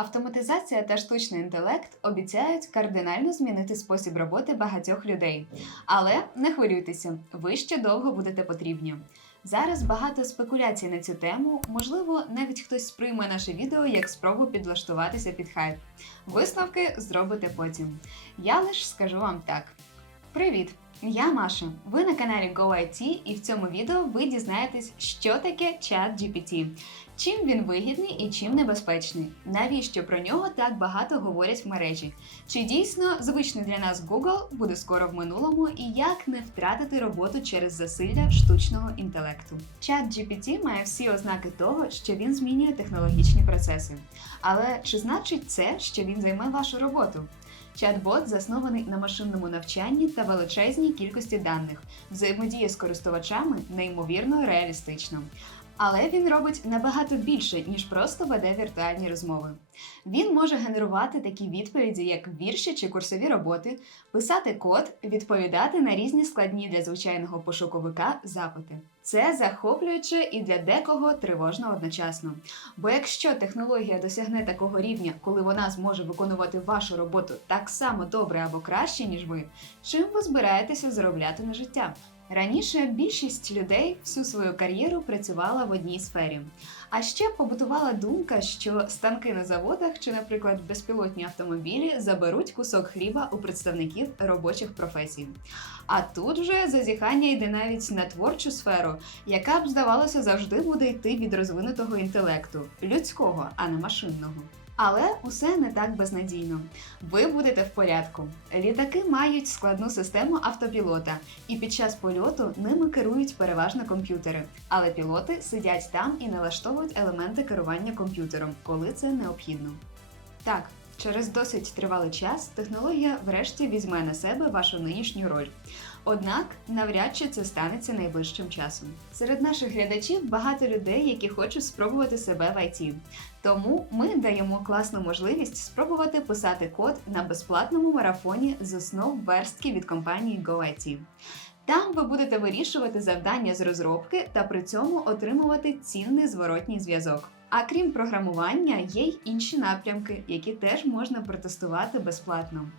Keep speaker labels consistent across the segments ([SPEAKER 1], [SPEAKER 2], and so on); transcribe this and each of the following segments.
[SPEAKER 1] Автоматизація та штучний інтелект обіцяють кардинально змінити спосіб роботи багатьох людей. Але не хвилюйтеся, ви ще довго будете потрібні. Зараз багато спекуляцій на цю тему. Можливо, навіть хтось сприйме наше відео як спробу підлаштуватися під хайп. Висновки зробите потім. Я лише скажу вам так: Привіт! Я Маша. Ви на каналі GoIT і в цьому відео ви дізнаєтесь, що таке чат GPT, чим він вигідний і чим небезпечний, навіщо про нього так багато говорять в мережі, чи дійсно звичний для нас Google буде скоро в минулому і як не втратити роботу через засилля штучного інтелекту. Чат GPT має всі ознаки того, що він змінює технологічні процеси. Але чи значить це, що він займе вашу роботу? Чат-бот заснований на машинному навчанні та величезній кількості даних, взаємодія з користувачами неймовірно реалістично. Але він робить набагато більше, ніж просто веде віртуальні розмови. Він може генерувати такі відповіді, як вірші чи курсові роботи, писати код, відповідати на різні складні для звичайного пошуковика запити. Це захоплююче і для декого тривожно одночасно. Бо якщо технологія досягне такого рівня, коли вона зможе виконувати вашу роботу так само добре або краще, ніж ви, чим ви збираєтеся заробляти на життя? Раніше більшість людей всю свою кар'єру працювала в одній сфері. А ще побутувала думка, що станки на заводах чи, наприклад, безпілотні автомобілі заберуть кусок хліба у представників робочих професій. А тут вже зазіхання йде навіть на творчу сферу, яка б здавалося завжди буде йти від розвинутого інтелекту людського, а не машинного. Але усе не так безнадійно. Ви будете в порядку. Літаки мають складну систему автопілота, і під час польоту ними керують переважно комп'ютери. Але пілоти сидять там і налаштовують елементи керування комп'ютером, коли це необхідно. Так, через досить тривалий час технологія врешті візьме на себе вашу нинішню роль. Однак навряд чи це станеться найближчим часом. Серед наших глядачів багато людей, які хочуть спробувати себе в IT. Тому ми даємо класну можливість спробувати писати код на безплатному марафоні з основ верстки від компанії GoIT. Там ви будете вирішувати завдання з розробки та при цьому отримувати цінний зворотній зв'язок. А крім програмування, є й інші напрямки, які теж можна протестувати безплатно.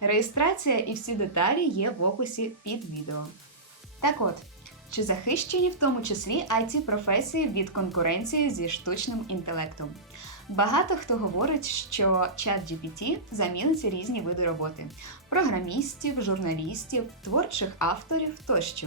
[SPEAKER 1] Реєстрація і всі деталі є в описі під відео. Так от, чи захищені в тому числі it професії від конкуренції зі штучним інтелектом? Багато хто говорить, що чат GPT замінить різні види роботи: програмістів, журналістів, творчих авторів тощо.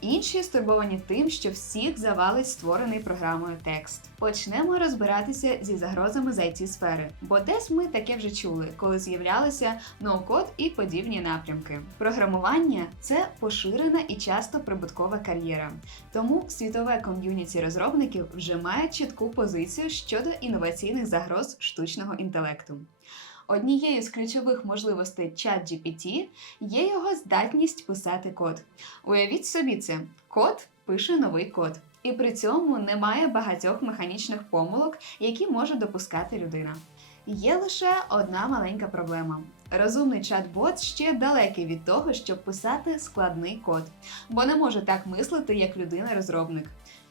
[SPEAKER 1] Інші стурбовані тим, що всіх завалить створений програмою текст. Почнемо розбиратися зі загрозами з it сфери, бо десь ми таке вже чули, коли з'являлися ноу-код і подібні напрямки. Програмування це поширена і часто прибуткова кар'єра. Тому світове ком'юніті розробників вже має чітку позицію щодо інноваційних загроз штучного інтелекту. Однією з ключових можливостей ChatGPT є його здатність писати код. Уявіть собі це: код пише новий код, і при цьому немає багатьох механічних помилок, які може допускати людина. Є лише одна маленька проблема. Розумний чат-бот ще далекий від того, щоб писати складний код, бо не може так мислити, як людина-розробник.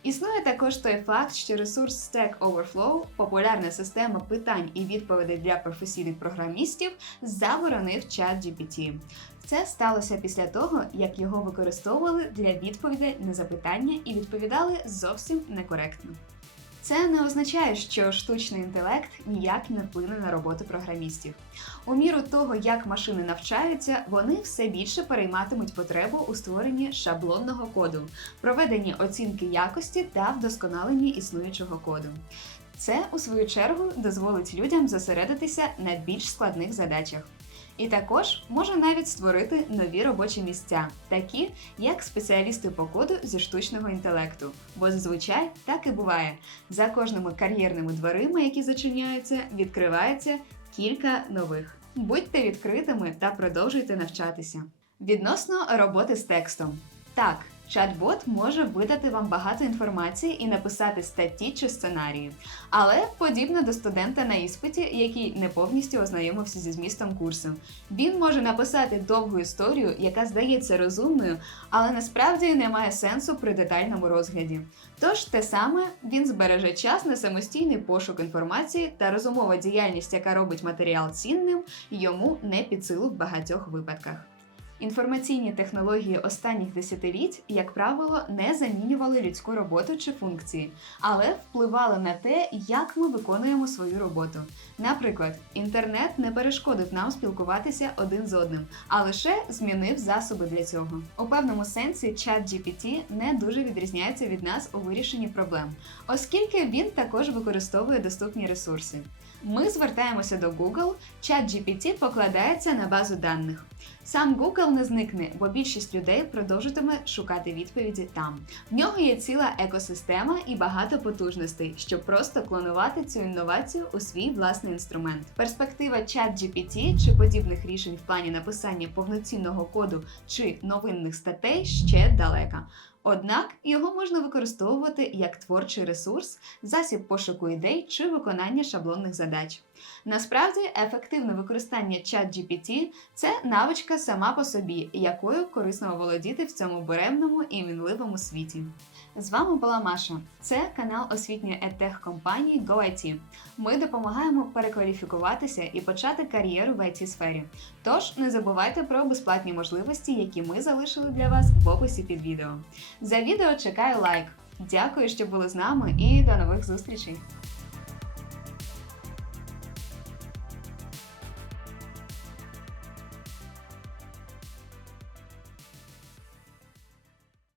[SPEAKER 1] Існує також той факт, що ресурс Stack Overflow, популярна система питань і відповідей для професійних програмістів, заборонив чат GPT. Це сталося після того, як його використовували для відповідей на запитання і відповідали зовсім некоректно. Це не означає, що штучний інтелект ніяк не вплине на роботу програмістів. У міру того, як машини навчаються, вони все більше перейматимуть потребу у створенні шаблонного коду, проведенні оцінки якості та вдосконаленні існуючого коду. Це, у свою чергу, дозволить людям зосередитися на більш складних задачах. І також може навіть створити нові робочі місця, такі як спеціалісти по коду зі штучного інтелекту. Бо зазвичай так і буває. За кожними кар'єрними дверима, які зачиняються, відкривається кілька нових. Будьте відкритими та продовжуйте навчатися. Відносно роботи з текстом. Так, Чат-бот може видати вам багато інформації і написати статті чи сценарії, але подібно до студента на іспиті, який не повністю ознайомився зі змістом курсу. Він може написати довгу історію, яка здається розумною, але насправді не має сенсу при детальному розгляді. Тож те саме він збереже час на самостійний пошук інформації та розумова діяльність, яка робить матеріал цінним, йому не під силу в багатьох випадках. Інформаційні технології останніх десятиліть, як правило, не замінювали людську роботу чи функції, але впливали на те, як ми виконуємо свою роботу. Наприклад, інтернет не перешкодив нам спілкуватися один з одним, а лише змінив засоби для цього. У певному сенсі чат GPT не дуже відрізняється від нас у вирішенні проблем, оскільки він також використовує доступні ресурси. Ми звертаємося до Google, чат GPT покладається на базу даних. Сам Google не зникне, бо більшість людей продовжитиме шукати відповіді там. В нього є ціла екосистема і багато потужностей, щоб просто клонувати цю інновацію у свій власний інструмент. Перспектива чат GPT чи подібних рішень в плані написання повноцінного коду чи новинних статей ще далека. Однак його можна використовувати як творчий ресурс, засіб пошуку ідей чи виконання шаблонних задач. Насправді, ефективне використання чат GPT – це навичка сама по собі, якою корисно володіти в цьому буремному і мінливому світі. З вами була Маша. Це канал освітньої едтех компанії GoIT. Ми допомагаємо перекваліфікуватися і почати кар'єру в it сфері. Тож не забувайте про безплатні можливості, які ми залишили для вас в описі під відео. За відео чекаю лайк. Дякую, що були з нами, і до нових зустрічей!